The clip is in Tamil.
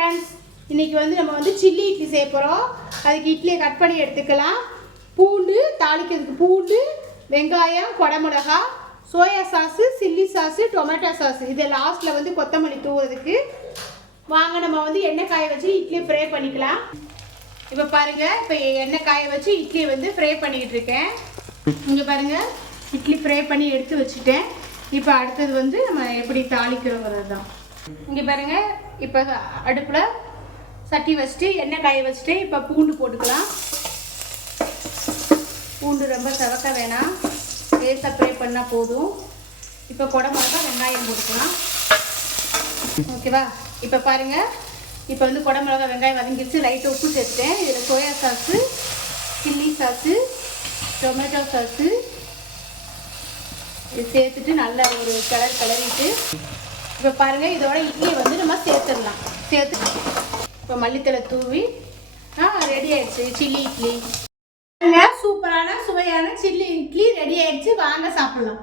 ஃப்ரெண்ட்ஸ் இன்றைக்கி வந்து நம்ம வந்து சில்லி இட்லி செய்ய போகிறோம் அதுக்கு இட்லியை கட் பண்ணி எடுத்துக்கலாம். பூண்டு தாளிக்கிறதுக்கு பூண்டு வெங்காயம் கொடமிளகா soya sauce chilli sauce tomato sauce இதை லாஸ்ட்டில் வந்து கொத்தமல்லி தூவுறதுக்கு. வாங்க நம்ம வந்து எண்ணெய் காய வச்சு இட்லியை ஃப்ரை பண்ணிக்கலாம். இப்போ பாருங்கள் இப்போ எண்ணெய் காய வச்சு இட்லியை வந்து ஃப்ரை பண்ணிக்கிட்டு இருக்கேன். இங்கே பாருங்கள் இட்லி ஃப்ரை பண்ணி எடுத்து வச்சுட்டேன். இப்போ அடுத்தது வந்து நம்ம எப்படி தாளிக்கிறோங்கிறது தான் இங்கே பாருங்க இப்போ அடுப்பில் சட்டி வச்சுட்டு எண்ணெய் காய வச்சுட்டு இப்போ பூண்டு போட்டுக்கலாம். பூண்டு ரொம்ப செவக்க வேணாம். லேசாக ப்ரே பண்ணால் போதும். இப்போ குடமிளகா வெங்காயம் போட்டுக்கலாம். ஓகேவா? இப்போ பாருங்கள் இப்போ வந்து குடமிளகா வெங்காயம் வதங்கிடுச்சு லைட்டாக உப்பு சேர்த்துட்டேன். இதில் soya sauce chilli sauce tomato sauce இது சேர்த்துட்டு நல்லா ஒரு கலர் கலரிட்டு இப்போ பாருங்க இதோட இட்லியை வந்து நம்ம சேர்த்துடலாம். சேர்த்து இப்போ மல்லித்தலை தூவி ஆ ரெடி ஆயிடுச்சு. சில்லி இட்லி. சூப்பரான சுவையான சில்லி இட்லி ரெடி ஆயிடுச்சு. வாங்க சாப்பிடலாம்.